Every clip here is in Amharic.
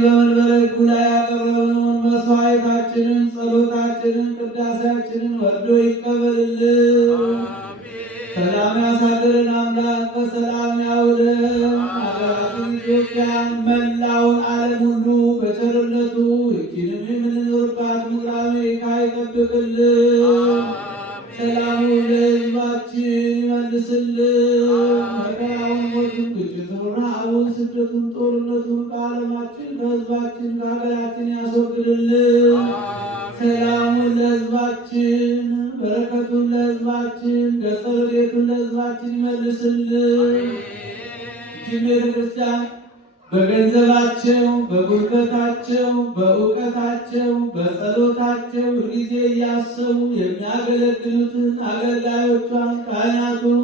በመንበረ ጉባኤ ያቀረብነውን መስዋዕታችንን፣ ጸሎታችንን፣ ቅዳሴያችንን ወዶ ይቀበልልን። ሰላም ያሳድረን አምላክ በሰላም ያውለን። ሀገራችን ኢትዮጵያን መላውን ዓለም ሁሉ በቸርነቱ ይህችንም የምንኖርባት ምድረ አሜሪካ ይጠብቅልን። ሰላሙን ለሕዝባችን ይመልስልን። መከራውን፣ ሞቱን፣ ግጭቱን፣ ረሃቡን፣ ስደቱን፣ ጦርነቱን ከዓለማችን ከሕዝባችን ከሀገራችን ያስወግድልን። ሰላሙን ለሕዝባችን፣ በረከቱን ለሕዝባችን፣ ገጸ ረድኤቱን ለሕዝባችን ይመልስልን። ይህችን ቤተክርስቲያን በገንዘባቸው፣ በጉልበታቸው፣ በእውቀታቸው፣ በጸሎታቸው ሁልጊዜ እያሰቡ የሚያገለግሉትን አገልጋዮቿን፣ ካህናቱን፣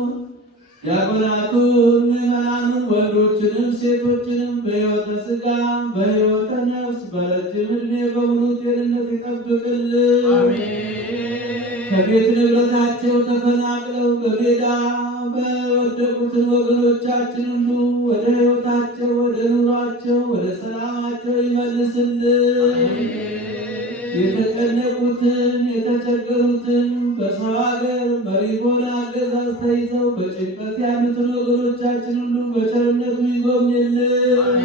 ዲያቆናቱን፣ ምዕመናኑን ወንዶችንም ሴቶችንም በሕይወተ ሥጋ በሕይወተ ነፍስ በረጅም ዕድሜ በሙሉ ጤንነት ይጠብቅልን። ከቤት ንብረታቸው ተፈናቅለው በሜዳ በወደቁትን ወገኖቻችን ሁሉ ወደ ሕይወታቸው፣ ወደ ኑሯቸው፣ ወደ ሰላማቸው ይመልስልን። የተጨነቁትን የተቸገሩትን በሰው ሀገር በሪቦን አገዛዝ ተይዘው በጭንቀት ያሉትን ወገኖቻችን ሁሉ በቸርነቱ ይጎብኝልን።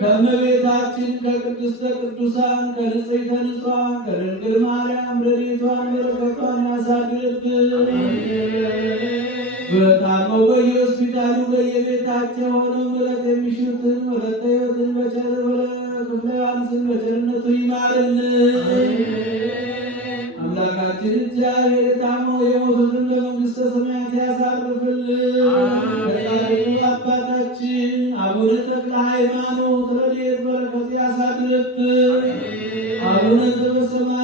ከእመቤታችን ከቅድስተ ቅዱሳን ከንጽሕተ ንጹሐን ከድንግል ማርያም ረድኤቷን በረከቷን ያሳድርብን። በታመው በየሆስፒታሉ በየቤታቸው ሆነው ምሕረት የሚሹትን ወለተ ሕይወትን ክፍለ ዮሐንስን በቸርነቱ ይማርልን። አምላካችን እግዚአብሔር የታመው የሞቱትን በመንግሥተ ሰማያት ያሳርፍልን። ከጻድቁ አባታችን አቡነ ተክለ ሃይማኖት ረድኤት በረከት ያሳድርብን። አቡነ ዘበሰማያት